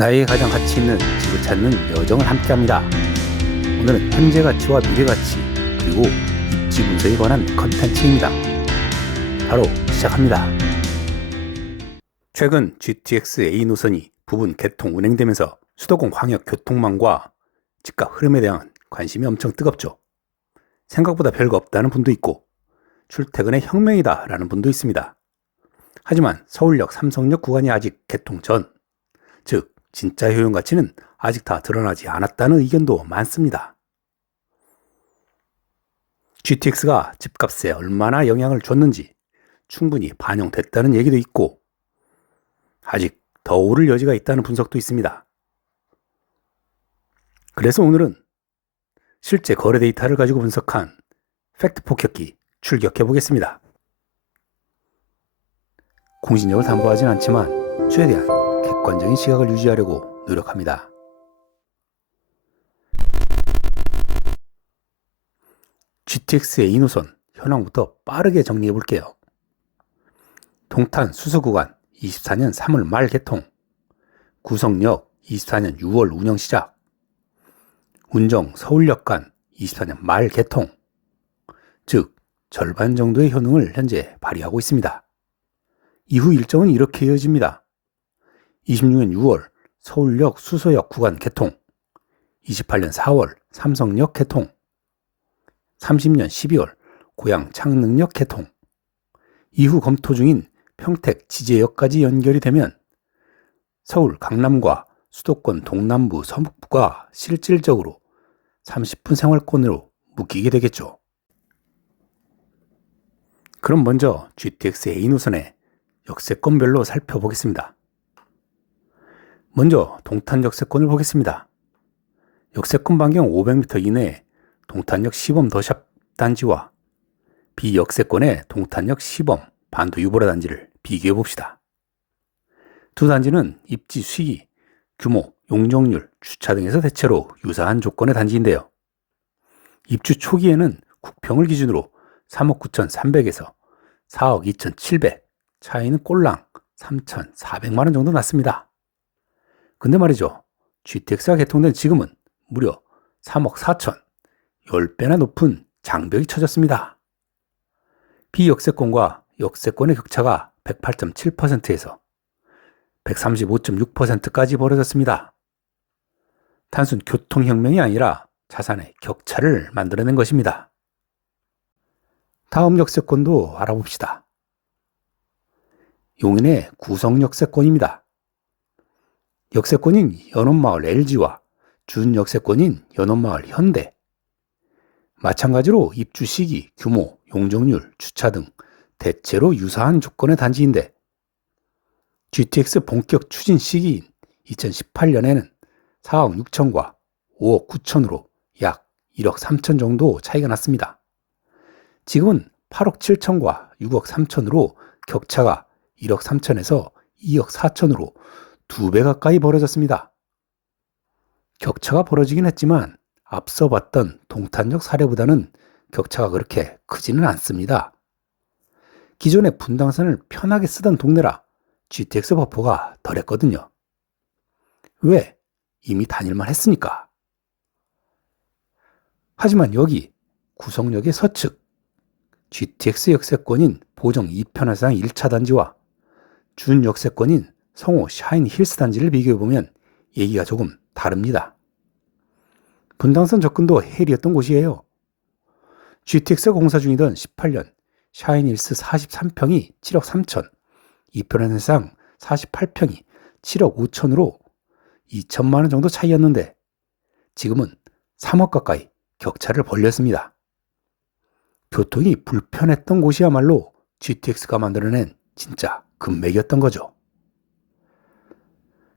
나에게 가장 가치 있는 집을 찾는 여정을 함께합니다. 오늘은 현재 가치와 미래 가치 그리고 입지 분석에 관한 컨텐츠입니다. 바로 시작합니다. 최근 GTX A 노선이 부분 개통 운행되면서 수도권 광역 교통망과 집값 흐름에 대한 관심이 엄청 뜨겁죠. 생각보다 별거 없다는 분도 있고 출퇴근의 혁명이다 라는 분도 있습니다. 하지만 서울역 삼성역 구간이 아직 개통 전, 즉 진짜 효용 가치는 아직 다 드러나지 않았다는 의견도 많습니다. GTX가 집값에 얼마나 영향을 줬는지 충분히 반영됐다는 얘기도 있고 아직 더 오를 여지가 있다는 분석도 있습니다. 그래서 오늘은 실제 거래 데이터를 가지고 분석한 팩트 폭격기 출격해 보겠습니다. 공신력을 담보하진 않지만 최대한 객관적인 시각을 유지하려고 노력합니다. GTX A 노선 현황부터 빠르게 정리해 볼게요. 동탄 수서 구간 24년 3월 말 개통, 구성역 24년 6월 운영 시작, 운정 서울역 간 24년 말 개통, 즉 절반 정도의 효능을 현재 발휘하고 있습니다. 이후 일정은 이렇게 이어집니다. 26년 6월 서울역 수서역 구간 개통, 28년 4월 삼성역 개통, 30년 12월 고양 창릉역 개통, 이후 검토 중인 평택 지제역까지 연결이 되면 서울 강남과 수도권 동남부 서북부가 실질적으로 30분 생활권으로 묶이게 되겠죠. 그럼 먼저 GTX A 노선의 역세권별로 살펴보겠습니다. 먼저 동탄 역세권을 보겠습니다. 역세권 반경 500m 이내에 동탄역 시범 더샵 단지와 비역세권의 동탄역 시범 반도 유보라 단지를 비교해 봅시다. 두 단지는 입지 시기, 규모, 용적률, 주차 등에서 대체로 유사한 조건의 단지인데요. 입주 초기에는 국평을 기준으로 3억 9,300에서 4억 2,700, 차이는 꼴랑 3,400만 원 정도 났습니다. 근데 말이죠, GTX가 개통된 지금은 무려 3억 4천, 10배나 높은 장벽이 쳐졌습니다. 비역세권과 역세권의 격차가 108.7%에서 135.6%까지 벌어졌습니다. 단순 교통혁명이 아니라 자산의 격차를 만들어낸 것입니다. 다음 역세권도 알아봅시다. 용인의 구성역세권입니다. 역세권인 연원마을 LG와 준역세권인 연원마을 현대. 마찬가지로 입주 시기, 규모, 용적률, 주차 등 대체로 유사한 조건의 단지인데 GTX 본격 추진 시기인 2018년에는 4억 6천과 5억 9천으로 약 1억 3천 정도 차이가 났습니다. 지금은 8억 7천과 6억 3천으로 격차가 1억 3천에서 2억 4천으로 2배 가까이 벌어졌습니다. 격차가 벌어지긴 했지만 앞서 봤던 동탄역 사례보다는 격차가 그렇게 크지는 않습니다. 기존의 분당선을 편하게 쓰던 동네라 GTX 버퍼가 덜했거든요. 왜? 이미 다닐만 했으니까. 하지만 여기 구성역의 서측 GTX 역세권인 보정 2편화상 1차 단지와 준 역세권인 성호 샤인 힐스 단지를 비교해보면 얘기가 조금 다릅니다. 분당선 접근도 헬이었던 곳이에요. GTX가 공사 중이던 18년 샤인 힐스 43평이 7억 3천, 2편화상 48평이 7억 5천으로 2천만 원 정도 차이였는데 지금은 3억 가까이 격차를 벌렸습니다. 교통이 불편했던 곳이야말로 GTX가 만들어낸 진짜 금맥이었던 거죠.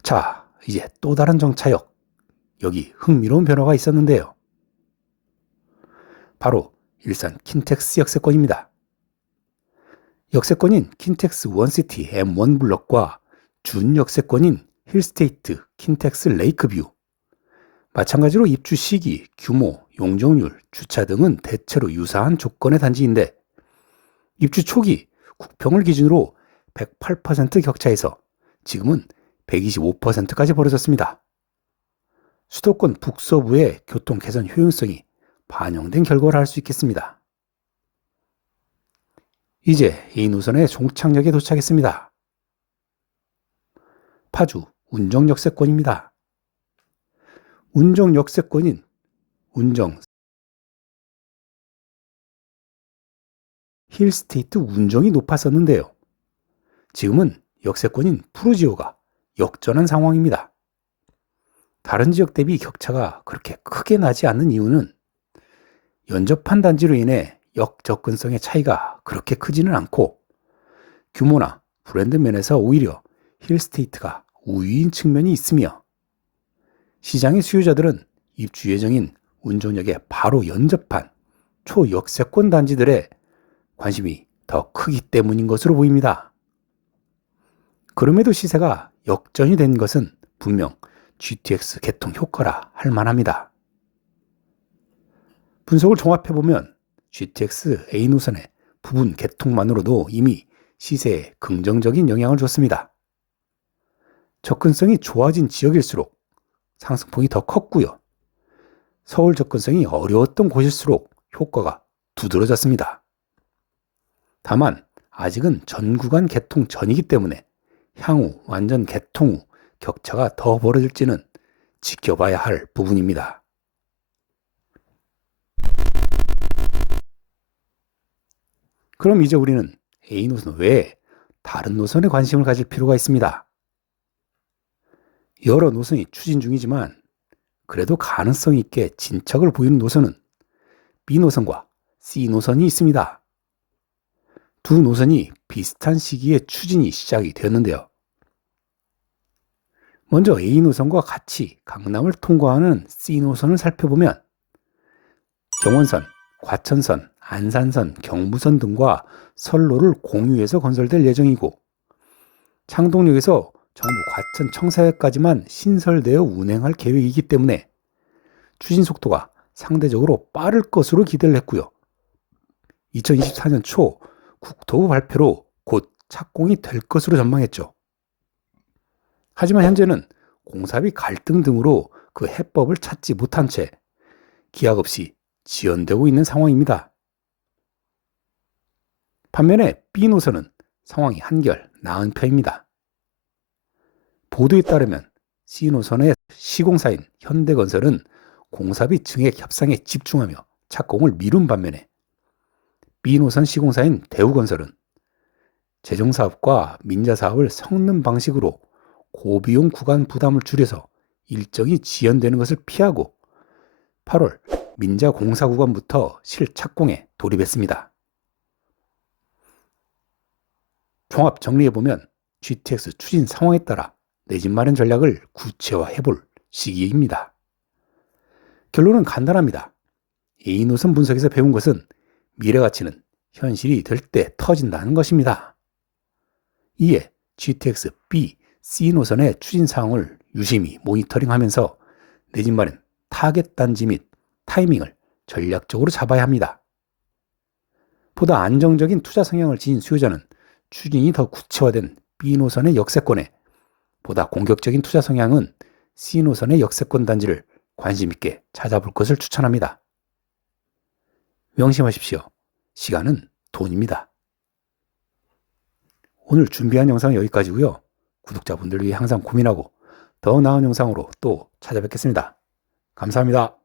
자, 이제 또 다른 정차역, 여기 흥미로운 변화가 있었는데요. 바로 일산 킨텍스 역세권입니다. 역세권인 킨텍스 원시티 M1 블럭과 준 역세권인 힐스테이트 킨텍스 레이크뷰. 마찬가지로 입주 시기, 규모, 용적률, 주차 등은 대체로 유사한 조건의 단지인데 입주 초기 국평을 기준으로 108% 격차에서 지금은 125%까지 벌어졌습니다. 수도권 북서부의 교통 개선 효용성이 반영된 결과를 알 수 있겠습니다. 이제 A 노선의 종착역에 도착했습니다. 파주 운정역세권입니다. 운정역세권인 운정 힐스테이트 운정이 높았었는데요. 지금은 역세권인 푸르지오가 역전한 상황입니다. 다른 지역 대비 격차가 그렇게 크게 나지 않는 이유는 연접한 단지로 인해 역 접근성의 차이가 그렇게 크지는 않고 규모나 브랜드 면에서 오히려 힐스테이트가 우위인 측면이 있으며 시장의 수요자들은 입주 예정인 운정역에 바로 연접한 초역세권 단지들에 관심이 더 크기 때문인 것으로 보입니다. 그럼에도 시세가 역전이 된 것은 분명 GTX 개통 효과라 할 만합니다. 분석을 종합해보면 GTX A 노선의 부분 개통만으로도 이미 시세에 긍정적인 영향을 줬습니다. 접근성이 좋아진 지역일수록 상승폭이 더 컸고요. 서울 접근성이 어려웠던 곳일수록 효과가 두드러졌습니다. 다만 아직은 전 구간 개통 전이기 때문에 향후 완전 개통 후 격차가 더 벌어질지는 지켜봐야 할 부분입니다. 그럼 이제 우리는 A 노선 외에 다른 노선에 관심을 가질 필요가 있습니다. 여러 노선이 추진 중이지만 그래도 가능성 있게 진척을 보이는 노선은 B 노선과 C 노선이 있습니다. 두 노선이 비슷한 시기에 추진이 시작이 되었는데요. 먼저 A 노선과 같이 강남을 통과하는 C 노선을 살펴보면 경원선, 과천선, 안산선, 경부선 등과 선로를 공유해서 건설될 예정이고 창동역에서 정부 과천 청사역까지만 신설되어 운행할 계획이기 때문에 추진 속도가 상대적으로 빠를 것으로 기대를 했고요. 2024년 초 국토부 발표로 곧 착공이 될 것으로 전망했죠. 하지만 현재는 공사비 갈등 등으로 그 해법을 찾지 못한 채 기약 없이 지연되고 있는 상황입니다. 반면에 B 노선은 상황이 한결 나은 편입니다. 보도에 따르면 C 노선의 시공사인 현대건설은 공사비 증액 협상에 집중하며 착공을 미룬 반면에 B 노선 시공사인 대우건설은 재정사업과 민자사업을 섞는 방식으로 고비용 구간 부담을 줄여서 일정이 지연되는 것을 피하고 8월 민자 공사 구간부터 실착공에 돌입했습니다. 종합 정리해보면 GTX 추진 상황에 따라 내 집 마련 전략을 구체화해볼 시기입니다. 결론은 간단합니다. A 노선 분석에서 배운 것은 미래 가치는 현실이 될 때 터진다는 것입니다. 이에 GTX B, C 노선의 추진 사항을 유심히 모니터링하면서 내 집 마련 타겟 단지 및 타이밍을 전략적으로 잡아야 합니다. 보다 안정적인 투자 성향을 지닌 수요자는 추진이 더 구체화된 B 노선의 역세권에 보다 공격적인 투자 성향은 C 노선의 역세권 단지를 관심 있게 찾아볼 것을 추천합니다. 명심하십시오. 시간은 돈입니다. 오늘 준비한 영상은 여기까지고요. 구독자분들을 위해 항상 고민하고 더 나은 영상으로 또 찾아뵙겠습니다. 감사합니다.